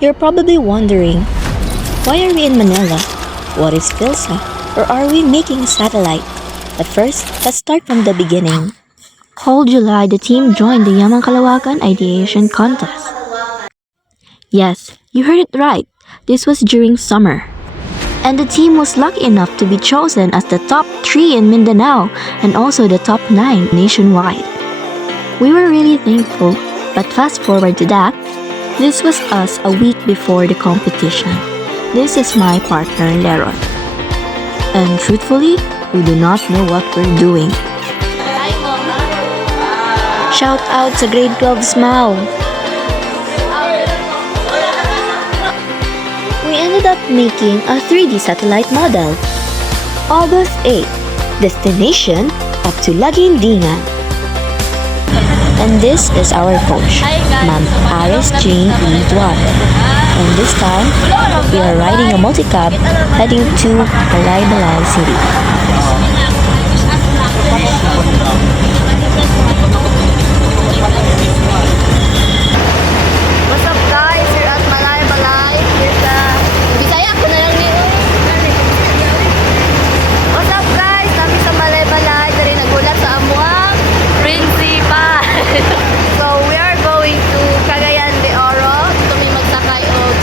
You're probably wondering, why are we in Manila? What is PhilSat? Or are we making a satellite? But first, let's start from the beginning. Whole July, the team joined the Yamang Kalawakan Ideation Contest. Yes, you heard it right. This was during summer. And the team was lucky enough to be chosen as the top 3 in Mindanao and also the top 9 nationwide. We were really thankful, but fast forward to that, this was us a week before the competition. This is my partner, Leron. And truthfully, we do not know what we're doing. Shout out sa grade 12 Smile! We ended up making a 3D satellite model. August 8, destination up to Laguindingan. And this is our coach, Ma'am Aris Jane E. Duarte. And this time, we are riding a multi-cab heading to Balay City. What's up guys? We're at Balay. Here's the Bisaya ko na lang niyo. What's up guys? Kami sa Balay. Dari nagulat sa amuang principal. So we are going to Cagayan de Oro. Ito may magsakay og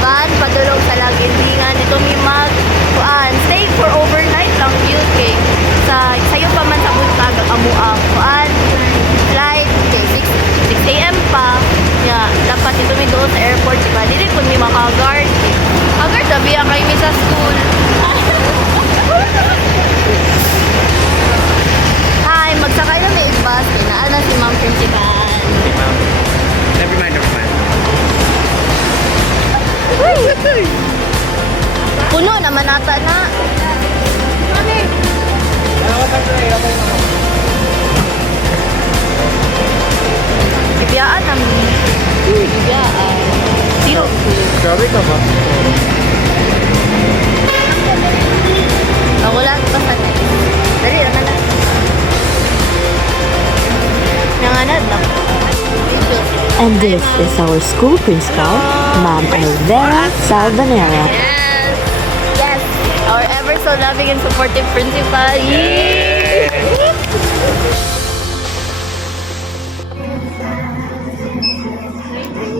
van padulong sa Laguindingan. Ito may stay for overnight lang yun kay sayo pa man sa buntag ang amuang flight 6 a.m. pa nya dapat ito may doon sa airport diba dili kun may makaguard sabi ang kayo sa school. Hi, magsakay na may bus kinaan si ma'am principal. Never mind. Puno naman ata na. Ibiyaan namin. Ibiyaan. Zero. Grabe ka ba? Wala pa sa dali naman na. Nanganad lang. And this is our school principal, Ma'am Elvera Salvanera. Yes, our ever so loving and supportive principal. Yay!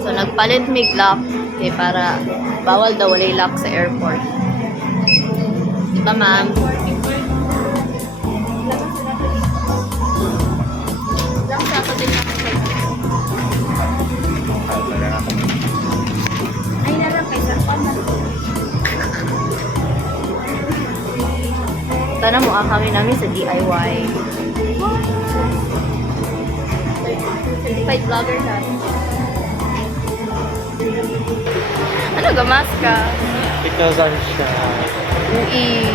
So nagpalit mig lock para bawal daw walay lock sa airport. Diba ma'am? Ay na lang kaysa sana mo kami namin sa DIY. Certified vlogger ka. Ano gamas ka? Because I'm shy. Ui.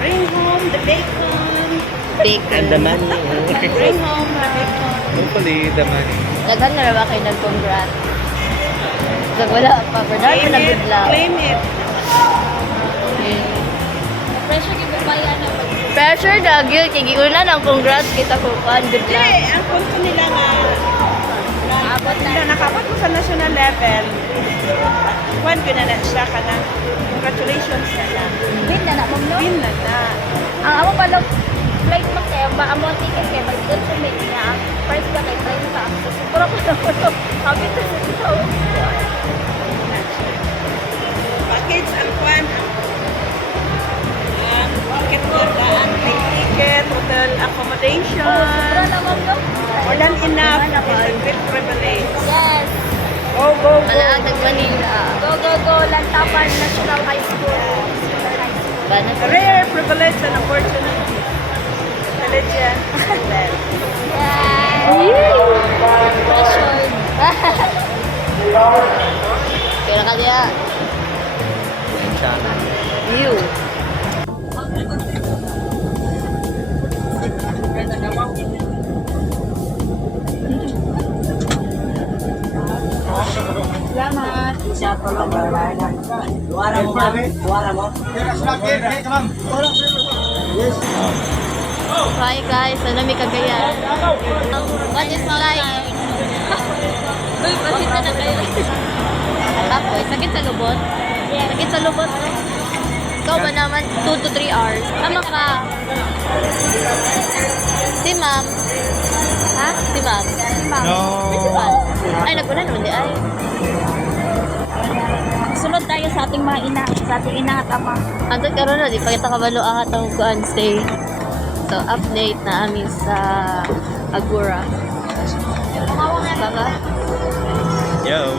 Bring home the bacon. Bacon. And the money. Bring home the bacon. Hopefully, the money. Daghan na ba kayo nag-congrats? Wala pa. Bernard pa na good luck. Claim it. Pressure kita pa yan. Pressure na, Gil. Kigiuna ng congrats kita ko pan. Good luck. Hindi, ang punto nila nga Abot na. nakabot mo sa national level. One ko na siya ka na. Congratulations na lang. Win na na, ma'am, no? Win na na. Ang amo pa lang, flight mo kayo, amo ang ticket kayo, mag-deal sa mate niya. First ba kayo, try mo sa access. Siguro ko na po, habit na sa ito. Package ang kwan. Ticket mo daan. Ticket, hotel accommodation. Sobra na, ma'am, no? More than enough. It's a great privilege. Yes. Go, go, go. Malaagag Manila. Go, go, go. Lantapan National High School. Senior High School. Ba na Rare privilege and opportunity. Religion. Well. Pressured. Kaya ka diya. You. Salamat. Hi guys, sana may Cagayan. What is like? Uy, pasita na kayo. Tapos, sakit sa lubot? Sakit sa lubot? Ikaw ba naman? 2 to 3 hours. Tama ka. Si ma'am. Ha? Si ma'am. No. Principal. Ay, nagpuna naman di ay. Sunod tayo sa ating mga ina, sa ating ina at ama. Hantod karon na, di pa kita kabalo ang atong kuan stay. So, update na amin sa Agora. Baba. Yo.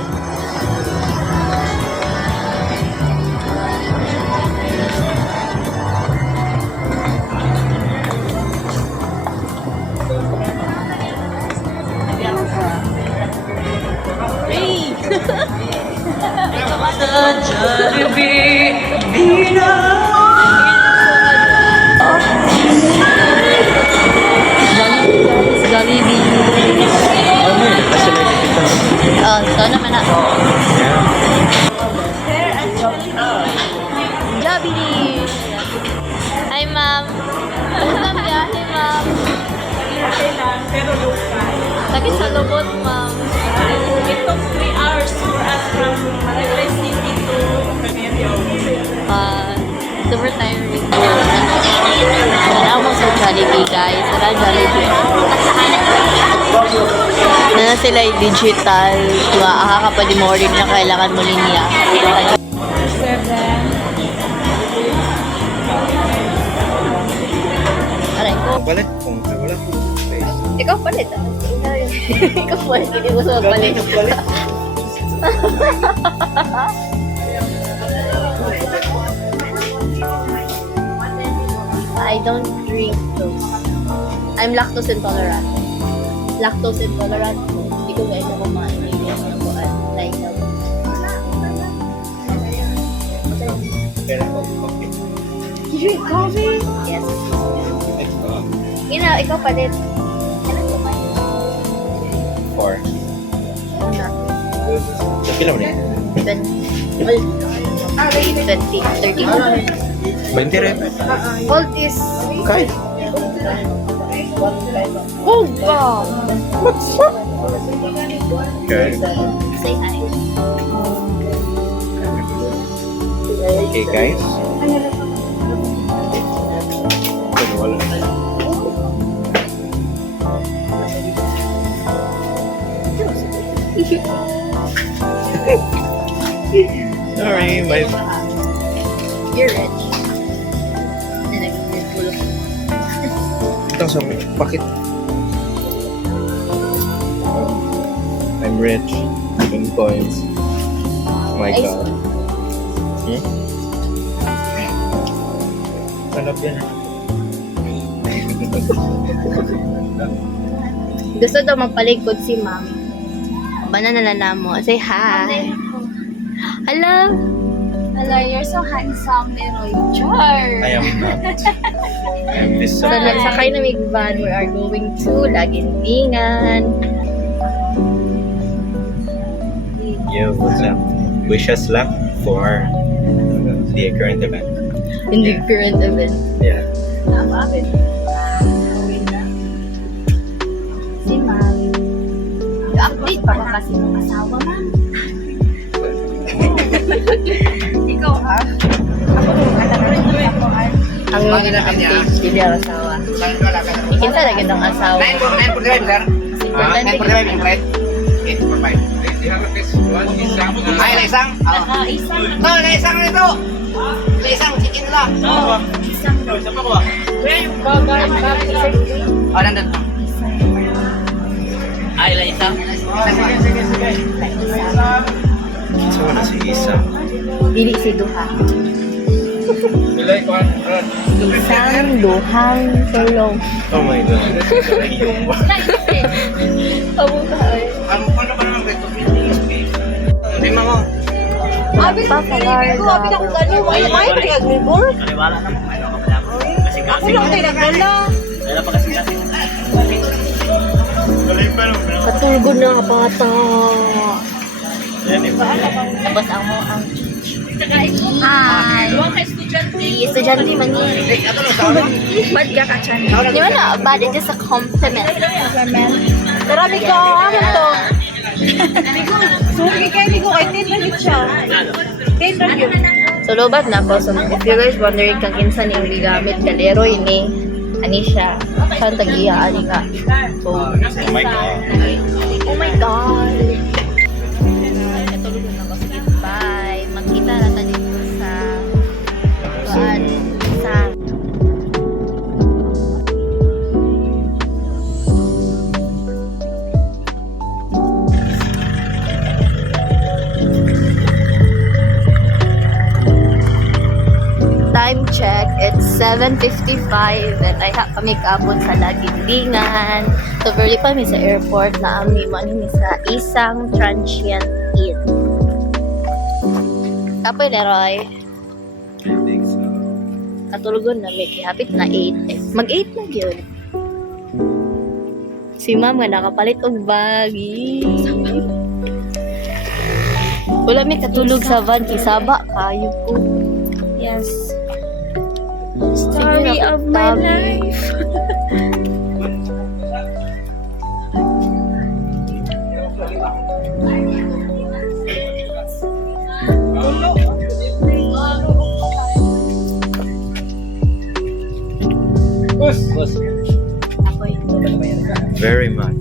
Hey! Jollibee. Oh, ito naman na. Jollibee. Hi, ma'am. Kumusta ang biyahe, ma'am? Okay lang, pero local. Sakit sa lubot, ma'am. It took 3 hours for us from Manila City to Cagayan. Super tiring. Wala mo sa Jollibee, guys. Wala Jollibee. Na sila yung digital. Diba? Aha ka pa di mo rin na kailangan mo linya. Aray ko. Balik kung wala po space. Ikaw palit. Ikaw palit. Hindi mo sa magpalit. I don't drink those. I'm lactose intolerant. Lactose intolerant ko. Hindi ko kaya kumain ng yung kuan. Like, you drink coffee? Yes. Ikaw palit. Kailan kumain? 4. Sa kilo mo 20. 30. 20 rin. Hold this. Okay. Oh, wow. Okay. Say hi. Okay, guys. Wala. Sorry, my... You're rich. And I'm full of Ito sa bakit? I'm rich in coins. Oh my Ice. God. Hanap yan. Gusto daw magpaligod si ma'am. Banana na mo. Say hi. Hello. Hello, you're so handsome, pero char. I am not. I am this So, nagsakay na may van. We are going to Lagintingan. Yo, what's up? Wish us luck for the current event. In the current event. Yeah. Si ma'am. Update pa ba kasi ng asawa, ma'am? Ikaw, ha? Ako yung anak. Ang update, hindi ang asawa. Ikinsa na gandang asawa. 947, sir. Importante 947 yung rate. 845. Ay, naisang? Oo. Isang. No, naisang nito. Naisang, chicken lang. Oh, nandun. Ay, naisang. So, wala si Isa. Dili si Duha. Isang duhang tulong. Oh my God. Yung ba? Pabuhay. Ano ba naman rito? Lima mo. Papalarga. Katulgo na bata. Tapos ang mo ang hi. Estudyante man ni. Bad ka ka, Chan. Di ba na? Bad, it is a compliment. Marami ka, ano to? Sorry kay Migo, kay 10 lang siya. 10 lang yun. So, lobat na po. So, if you guys wondering kang insan yung gigamit kalero ini, ani siya. Saan tag-iya, ani ka. So, Oh my God. oh my God! Natulog na ako. Sige, bye. Magkita na tayo dito sa sa time check, it's 7:55 and I have kami kaabot sa Lagindingan. So, very pa mi sa airport na ami man mi sa isang transient inn. Tapoy Leroy, I think so. katulugon na may kihapit na 8. Mag-8 na yun. Si ma'am nga nakapalit og bag. Wala may katulog sa van, kisaba kayo ko. Yes. Story of my life. Apoy. Very much.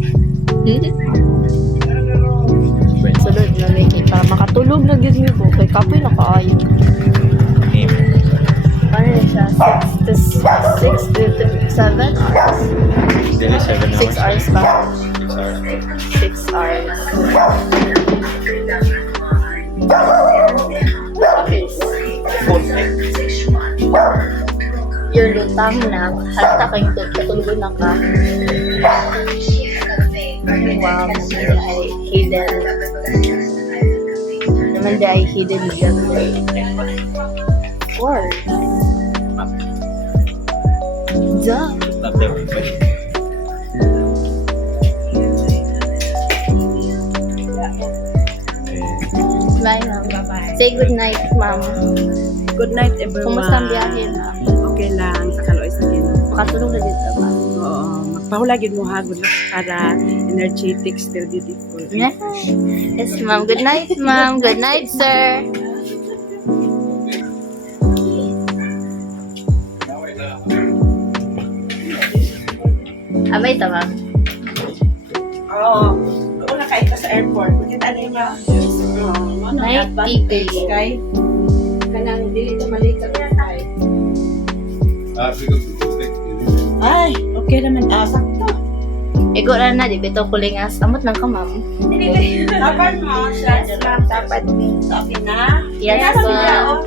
Sulod na may para makatulog na gyud mi ko kay kapoy na kaayo. Ano na siya? 6 to 7 hours. Still 7 hours. 6 hours pa. 6 hours. 6 hours. Your lutang na, halata kayong katulugon na ka. Wow, naman ay hidden. Naman ay hidden gem. Of course. Duh. Not everybody. Bye, ma'am. Say good night, ma'am. Good night, everyone. Kumusta ang biyahe, ma'am? Okay lang, sa Kaloy sa Ginoo. Makatulog na dito, ma'am. Oo, magpahulagin mo ha. Good luck para energetic, still beautiful. Yes. Yes, ma'am. Good night, ma'am. Good night, sir. Abay, ta, ma'am. Oo. Ako na kahit sa airport. Makita niyo ba? Oo. Night advantage TV. kay kanang dili to mali sa flight. Ay, okay naman. Sakto. Igo na na, di bito kulingas. Amot lang ka, ma'am. Dapat mo siya. Dapat okay na. Yes, Kaya ma'am. sila, oh.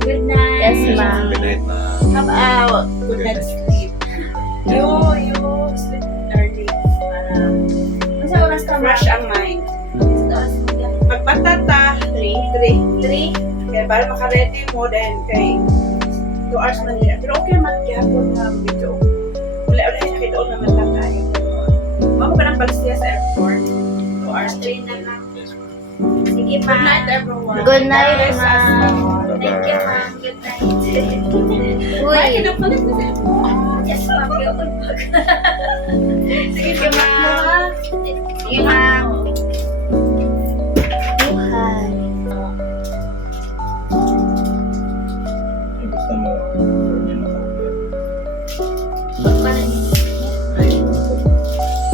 Good night. Yes, ma'am. Good night, ma'am. Have a good night sleep. You sleep early. Para fresh ang mind. Pagbatata, 3. Kaya para maka-ready mo din kay 2 hours man nila. Pero okay man, kihapon na video. Wala nakidoon naman lang tayo. Mako pa ng Palestia sa airport. 2 hours. 3 na lang. Sige, good night everyone. Good night, God bless us ma'am. all. Thank you, ma'am. Good night. Uy. Kinapalit na sa'yo. Yes, ma'am. Sige, ma'am. Sige, ma'am. Buhay. Gusto mo?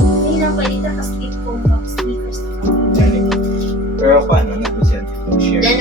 Hindi na pwede ka pa-skip kung mag-sneakers na. Pero paano na po siya? Share. Then,